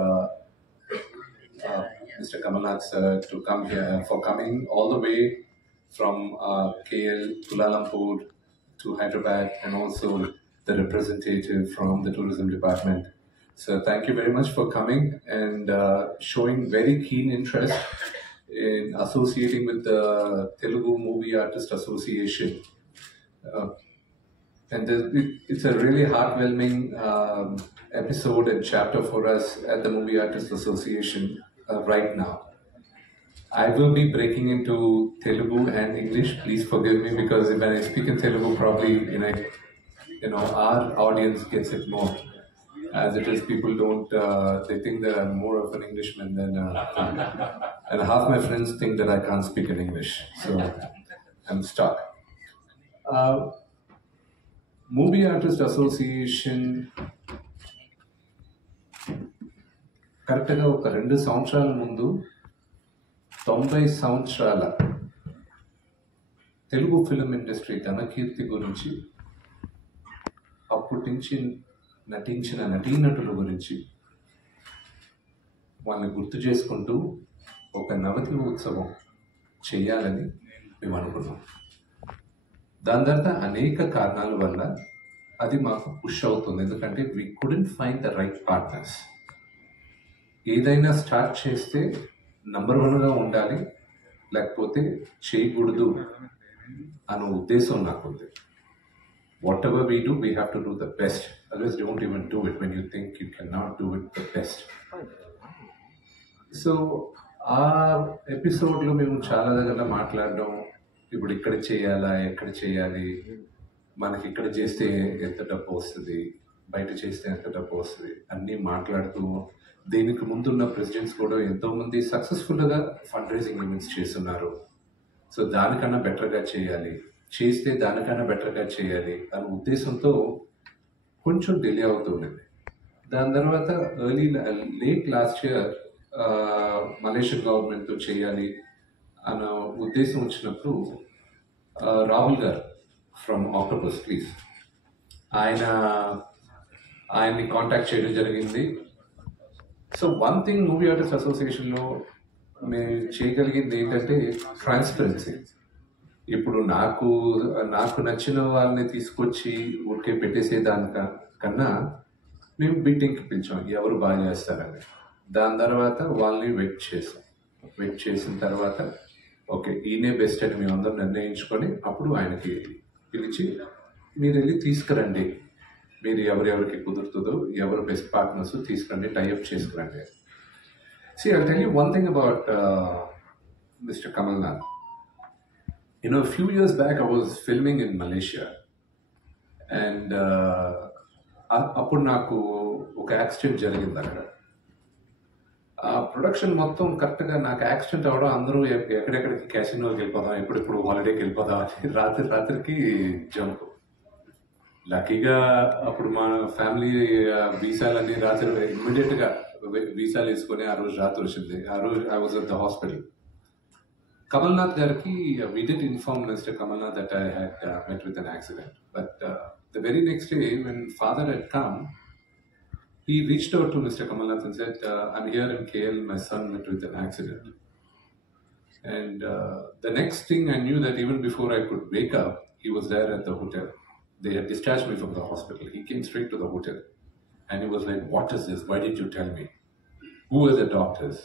uh, uh, Mr. Kamalnath sir to come here for coming all the way from KL, Kuala Lumpur to Hyderabad, and also the representative from the tourism department. So thank you very much for coming and showing very keen interest in associating with the Telugu Movie Artist Association. And it's a really heartwarming episode and chapter for us at the Movie Artists Association right now. I will be breaking into Telugu and English. Please forgive me because when I speak in Telugu, probably our audience gets it more. As it is, people don't. They think that I'm more of an Englishman than, and half my friends think that I can't speak in English. So I'm stuck. Movie Artist Association కరెక్ట్గా ఒక 2 సంవత్సరాల ముందు 90 సంవత్సరాల Telugu film industry ఘనకీర్తి గురించి, అప్పటి నుంచి నటించిన నటీనటుల గురించి వాళ్ళని గుర్తు చేసుకుంటూ ఒక నవతి ఉత్సవం చేయాలని మేము అనుకున్నాం. దాని తర్వాత అనేక కారణాల వల్ల అది మాకు పుష్ అవుతుంది. ఎందుకంటే we couldn't find the right partners. ఏదైనా స్టార్ట్ చేస్తే నంబర్ 1గా ఉండాలి, లేకపోతే చేయకూడదు అనే ఉద్దేశం నాకుంది. What ever we do, we have to do the best. Otherwise don't even do it when you think you can not do it the best. So ఆ ఎపిసోడ్లో మేము చాలా దగ్గర మాట్లాడడం, ఇప్పుడు ఇక్కడ చేయాలా, ఎక్కడ చేయాలి, మనకి ఇక్కడ చేస్తే ఎంత డబ్బు వస్తుంది, బయట చేస్తే ఎంత డబ్బు వస్తుంది అన్నీ మాట్లాడుతూ, దీనికి ముందున్న ప్రెసిడెంట్స్ కూడా ఎంతోమంది సక్సెస్ఫుల్గా ఫండ్ రైజింగ్ ఈవెంట్స్ చేస్తున్నారు. సో దానికన్నా బెటర్గా చేయాలి, చేస్తే దానికన్నా బెటర్గా చేయాలి అనే ఉద్దేశంతో కొంచెం డిలే అవుతుండేది. దాని తర్వాత లేట్ లాస్ట్ ఇయర్ మలేషియన్ గవర్నమెంట్తో చేయాలి అన్న ఉద్దేశం వచ్చినప్పుడు Rahul garu from Octopus please ఆయన్ని కాంటాక్ట్ చేయడం జరిగింది. So one thing movie artist అసోసియేషన్లో మేము చేయగలిగింది ఏంటంటే ట్రాన్స్పరెన్సీ. ఇప్పుడు నాకు నచ్చిన వాళ్ళని తీసుకొచ్చి ఊరికే పెట్టేసే దానికన్నా మేము బిడ్డింగ్కి పిలిచాం ఎవరు బాగా చేస్తారని. దాని తర్వాత వాళ్ళని వెయిట్ చేసిన తర్వాత ఓకే ఈయనే బెస్ట్ అని మేము అందరం నిర్ణయించుకొని అప్పుడు ఆయనకి పిలిచి మీరు వెళ్ళి తీసుకురండి, మీరు ఎవరెవరికి కుదురుతుందో ఎవరు బెస్ట్ పార్ట్నర్స్ తీసుకురండి, tie up చేసుకురండి. See, I'll tell you one thing about Mr. Kamalnath. A few years back I was filming in Malaysia and అప్పుడు నాకు ఒక యాక్సిడెంట్ జరిగింది అక్కడ. ఆ ప్రొడక్షన్ మొత్తం కరెక్ట్గా నాకు యాక్సిడెంట్ అవ్వడం, అందరూ ఎక్కడెక్కడికి క్యాసినోకి వెళ్ళిపోదాం, ఎప్పుడెప్పుడు హాలిడేకి వెళ్ళిపోదాం అని రాత్రికి జంప్. లక్కీగా అప్పుడు మా ఫ్యామిలీ వీసాలన్నీ రాత్రి ఇమ్మీడియట్గా వీసాలు వేసుకొని ఆ రోజు రాత్రి వచ్చింది. ఆ రోజు I was at the hospital. Kamalnath garki, we did inform Mr. Kamalnath that I had met with an accident. But the very next day, when father had come, he reached out to Mr. Kamalnath and said, I'm here in KL, my son met with an accident. And the next thing I knew that even before I could wake up, he was there at the hotel. They had discharged me from the hospital. He came straight to the hotel. And he was like, what is this? Why did you tell me? Who were the doctors?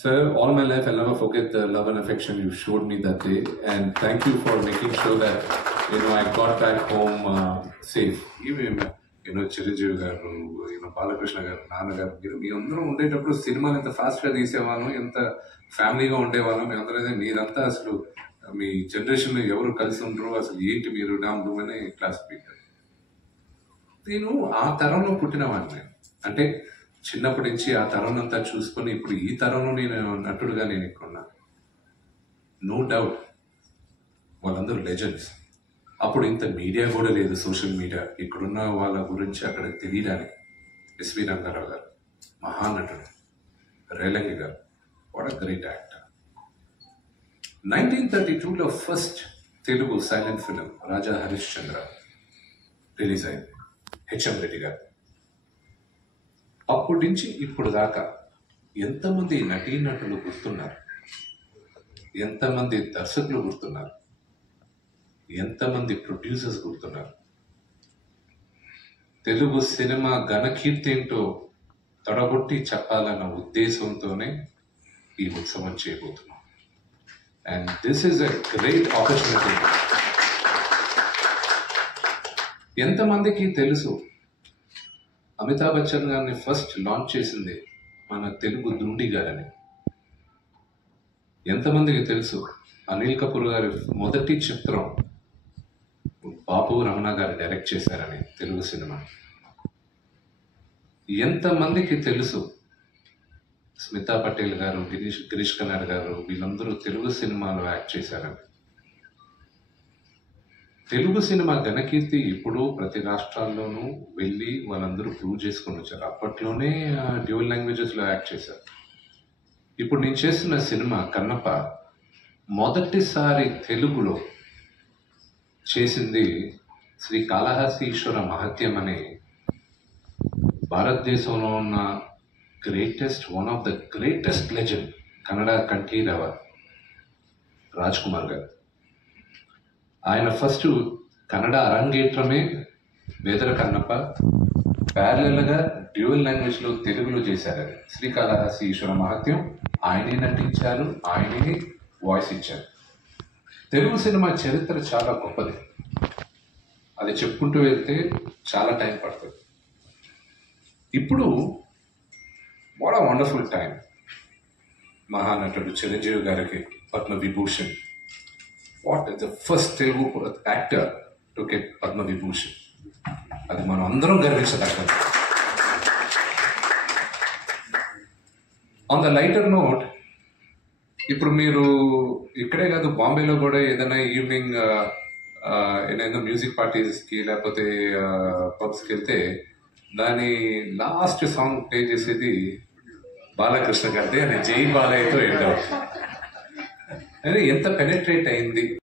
Sir, all my life I'll never forget the love and affection you showed me that day, and thank you for making sure that I got back home safe. Even Chiranjeevi గారు, బాలకృష్ణ గారు, నాన్నగారు, మీ అందరూ ఉండేటప్పుడు సినిమాలు ఎంత ఫాస్ట్గా తీసేవాళ్ళం, ఎంత ఫ్యామిలీగా ఉండేవాళ్ళం. మీ అందరూ మీరంతా అసలు మీ జనరేషన్లో ఎవరు కలిసి ఉండరు, అసలు ఏంటి మీరు డామ్ డూమ్ అనే క్లాస్ స్పీకర్. నేను ఆ తరంలో పుట్టినవాడిని. అంటే చిన్నప్పటి నుంచి ఆ తరం అంతా చూసుకొని ఇప్పుడు ఈ తరంలో నేను నటుడుగా నేను ఇక్కడ నో డౌట్ వాళ్ళందరూ లెజెండ్స్. అప్పుడు ఇంత మీడియా కూడా లేదు, సోషల్ మీడియా. ఇక్కడున్న వాళ్ళ గురించి అక్కడ తెలియడానికి ఎస్వి రంగారావు గారు మహానటుడు, Relangi garu what a great actor. 1932లో first Telugu silent film Raja Harishchandra release అయింది, హెచ్ఎం రెడ్డి గారు. అప్పటి నుంచి ఇప్పుడు దాకా ఎంతమంది నటీనటులు గుర్తున్నారు, ఎంతమంది దర్శకులు గుర్తున్నారు, ఎంతమంది ప్రొడ్యూసర్స్ గుర్తున్నారు. తెలుగు సినిమా ఘనకీర్తి ఏంటో తొడగొట్టి చెప్పాలన్న ఉద్దేశంతోనే ఈ ఉత్సవం చేయబోతున్నాం. And this is a great opportunity. ఎంతమందికి తెలుసు అమితాబ్ బచ్చన్ గారిని ఫస్ట్ లాంచ్ చేసింది మన తెలుగు దుండి గారని? ఎంతమందికి తెలుసు అనిల్ కపూర్ గారి మొదటి చిత్రం బాబు రమణ గారు డైరెక్ట్ చేశారని తెలుగు సినిమా? ఎంతమందికి తెలుసు స్మితా పటేల్ గారు, గిరీష్ కర్నాడ్ గారు వీళ్ళందరూ తెలుగు సినిమాలో యాక్ట్ చేశారని? తెలుగు సినిమా ఘనకీర్తి ఇప్పుడు ప్రతి రాష్ట్రాల్లోనూ వెళ్ళి వాళ్ళందరూ ప్రూవ్ చేసుకొని వచ్చారు. అప్పట్లోనే డ్యూయల్ లాంగ్వేజెస్లో యాక్ట్ చేశారు. ఇప్పుడు నేను చేస్తున్న సినిమా కన్నప్ప మొదటిసారి తెలుగులో చేసింది శ్రీ కాళహస్తి ఈశ్వర మహత్యం అనే భారతదేశంలో ఉన్న one of the greatest legend Kannada Kanteerava Raj Kumar garu. ఆయన ఫస్ట్ కన్నడ అరంగేట్రమే వేదర కన్నప్ప, ప్యారలల్గా డ్యూయల్ లాంగ్వేజ్లో తెలుగులో చేశారు. శ్రీకాళహస్తి ఈశ్వర మహత్యం ఆయనే నటించారు, ఆయనే వాయిస్ ఇచ్చారు. తెలుగు సినిమా చరిత్ర చాలా గొప్పది. అది చెప్పుకుంటూ వెళ్తే చాలా టైం పడుతుంది. ఇప్పుడు వాట్ అ వండర్ఫుల్ టైం. మహానటుడు చిరంజీవి గారికి Padma Vibhushan. What is the first Telugu actor to get Padma Vibhushan. అది మనం అందరం గర్వించదగ్గది. ఆన్ ద లైటర్ నోట్, ఇప్పుడు మీరు ఇక్కడే కాదు బాంబేలో కూడా ఏదైనా ఈవినింగ్ ఏదైనా మ్యూజిక్ పార్టీస్కి లేకపోతే పబ్స్కి వెళ్తే దాని లాస్ట్ సాంగ్ ప్లే చేసేది బాలకృష్ణ గారిది. అని జై బాలయ్యతో ఎండ్ అవుతుంది. ఎంత పెనెట్రేట్ అయింది